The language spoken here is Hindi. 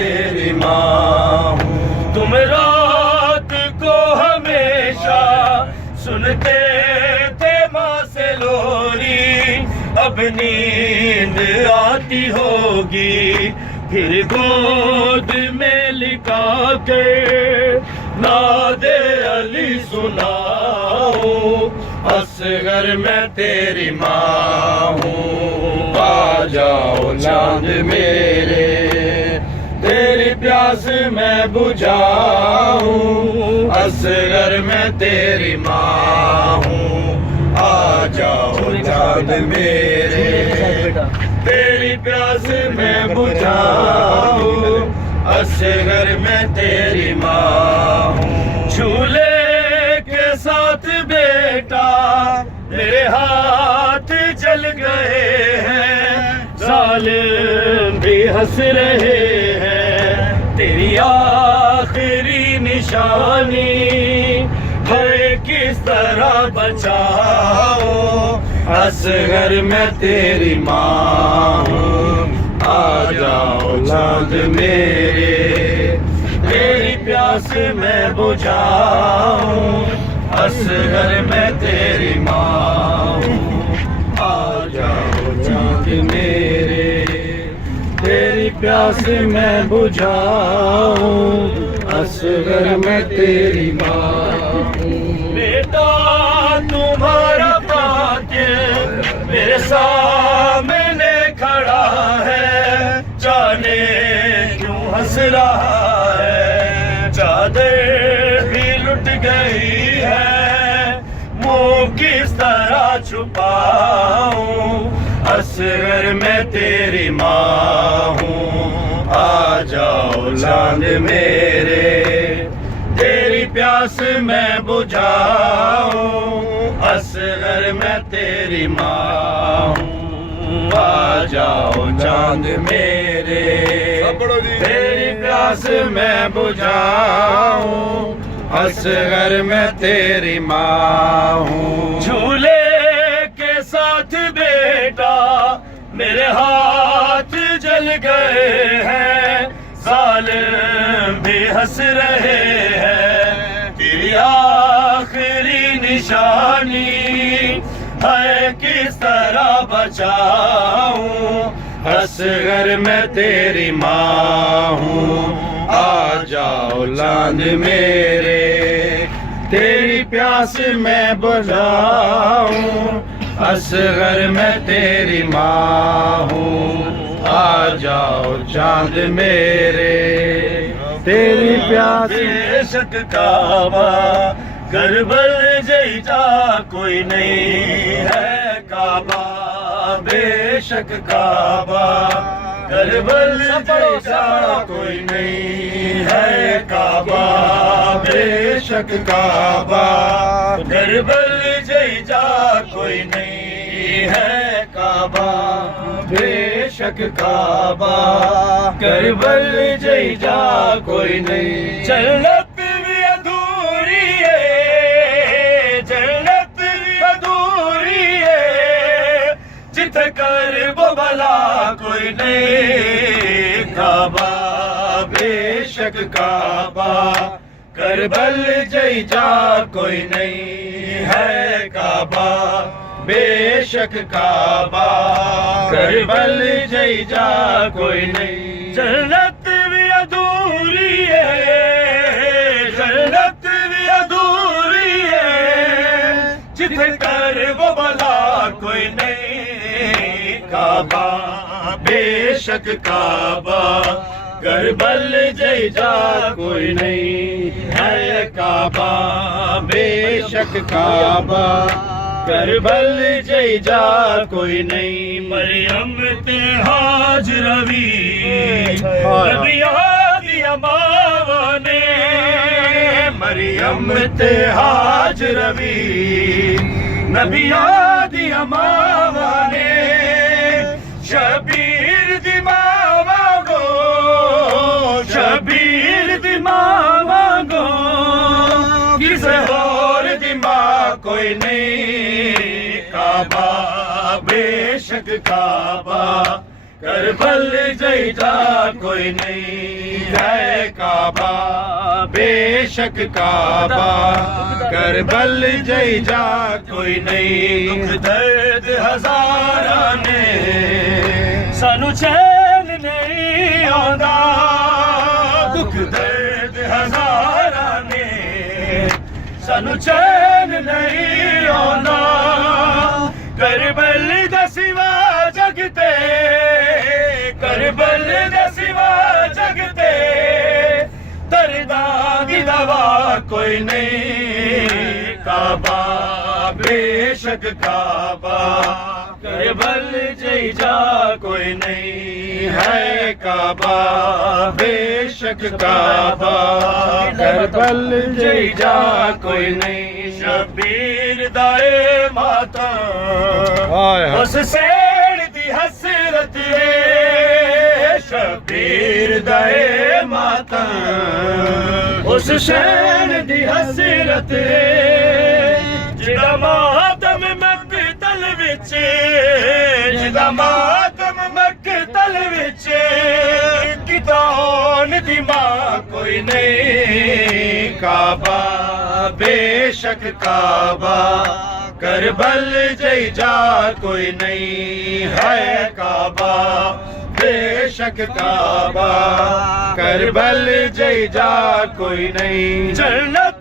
तेरी माँ हूँ। तुम रात को हमेशा सुनते थे माँ से लोरी, अब नींद आती होगी फिर गोद में लिखा के नादे अली सुनाओ। असगर मैं तेरी माँ हूँ, आ जाओ चांद मेरे, तेरी प्यास मैं बुझाऊं। असगर मैं तेरी माँ हूँ, आ जाओ चांद मेरे, तेरी प्यास मैं बुझाऊं। असगर मैं तेरी माँ हूँ। झूले के साथ बेटा मेरे हाथ जल गए हैं, जालिम भी हंस रहे हैं। तेरी आखिरी निशानी है किस तरह बचाओ। असगर मैं तेरी माँ हूँ, आ जाओ चांद मेरे, तेरी प्यास मैं बुझाऊं। असगर मैं तेरी माँ हूँ, आ जाओ चांद मेरे, तेरी प्यास मैं बुझाऊं। असगर मैं तेरी माँ हूँ। बेटा तुम्हारा भाग्य मेरे सामने खड़ा है, जाने क्यों हंस रहा है। चादर भी लुट गई है, मुंह किस तरह छुपाऊं। असगर मैं तेरी माँ हूँ, आ जाओ चांद मेरे, तेरी प्यास मैं बुझाऊं। असगर मैं तेरी माँ हूँ, आ जाओ चांद मेरे, तेरी प्यास मैं बुझाऊं। असगर मैं तेरी माँ हूँ। झूले के साथ बेटा मेरे हाथ जल गए हैं, जालिम भी हंस रहे हैं। तेरी आखिरी निशानी है किस तरह बचाऊं। असगर मैं तेरी माँ हूँ, आ जाओ चांद मेरे, तेरी प्यास मैं बुझाऊं। असगर मैं तेरी माँ हूँ, आ जाओ चांद मेरे, तेरी प्यास। बेशक काबा करबल जैसा कोई नहीं है काबा, बेशक काबा करबल जैसा कोई नहीं है काबा। बेशक काबा करबल जैसा कोई नहीं है काबा। बेशक काबा करबल जैसा कोई नहीं। जन्नत भी अधूरी है, जन्नत भी अधूरी है, जिथे कर वो भला कोई नहीं। काबा बेशक काबा करबल जैसा कोई नहीं है काबा। बेशक काबा करबल जैसा कोई नहीं। जन्नत भी अधूरी है, जन्नत भी अधूरी है, जिथे कर वो भला कोई नहीं। काबा बेशक काबा करबल जैसा कोई नहीं है काबा। बेशक काबा करबल जैसा कोई नहीं। मरियम ते हाज रवि नबिया दिया मावा ने, मरियम ते हाज रवि नबिया दिया मावा ने। शबीर दी मावा गो, शबीर दी मावा गो, किसे होर दी माँ कोई नहीं। काबा बेशक काबा करबल जय जा कोई नहीं है काबा बेशक काबा करबल जय जा कोई नहीं दुख दर्द हजारा ने सानू चैन नहीं आंदा दुख दर्द हजारा ने सानू चैन नहीं आंदा करबल दा सिवा जगते करबल दा सिवा जगते दर्दा दी दवा कोई नहीं काबा बेशक काबा करबल जय जा कोई नहीं है काबा बेशक काबा करबल जय जा कोई नहीं शबीर दाए माता उस सेड़ दी हसरत शबीर दाए माता उस शहर दी हसरत जिदा मातम मकतल विच जिदा मातम मकतल विच कितान दी मां कोई नहीं काबा बेशक काबा करबल जय जा कोई नहीं है काबा बेशक काबा करबल जय जा कोई नहीं जन्नत